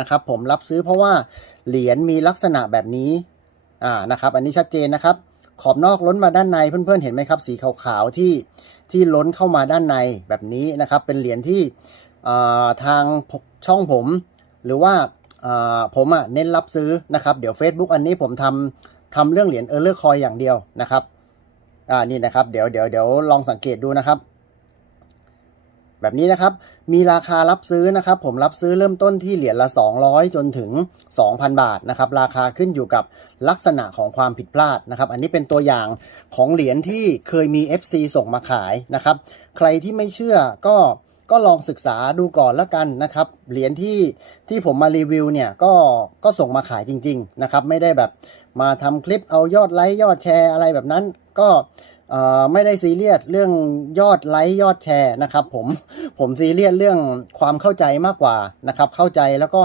นะครับผมรับซื้อเพราะว่าเหรียญมีลักษณะแบบนี้อ่านะครับ อันนี้ชัดเจนนะครับ ขอบนอกล้นมาด้านในเพื่อนๆเห็นไหมครับ สีขาวๆที่ที่ล้นเข้ามาด้านในแบบนี้นะครับ เป็นเหรียญที่ทางช่องผม หรือว่าอ่าผมอะเน้นรับซื้อนะครับ เดี๋ยว Facebook อันนี้ผมทำทำเรื่องเหรียญเออร์เลอร์คอยอย่างเดียวนะครับอ่านี่นะครับ เดี๋ยวเดี๋ยวเดี๋ยวลองสังเกตดูนะครับ แบบนี้นะครับ มีราคารับซื้อนะครับ ผมรับซื้อเริ่มต้นที่เหรียญละ 200 จนถึง 2,000 บาทนะครับ ราคาขึ้นอยู่กับลักษณะของความผิดพลาดนะครับ อันนี้เป็นตัวอย่างของเหรียญที่เคยมี FC ส่งมาขายนะครับ ใครที่ไม่เชื่อก็ก็ลองศึกษาดูก่อนแล้วกันนะครับ เหรียญที่ที่ผมมารีวิวเนี่ยก็ก็ส่งมาขายจริง ๆ นะครับ ไม่ได้แบบมาทำคลิปเอายอดไลค์ยอดแชร์อะไรแบบนั้น ก็ ไม่ได้ซีเรียสเรื่องยอดไลค์ยอดแชร์นะครับผมผมซีเรียสเรื่องความเข้าใจมากกว่านะครับเข้าใจแล้วก็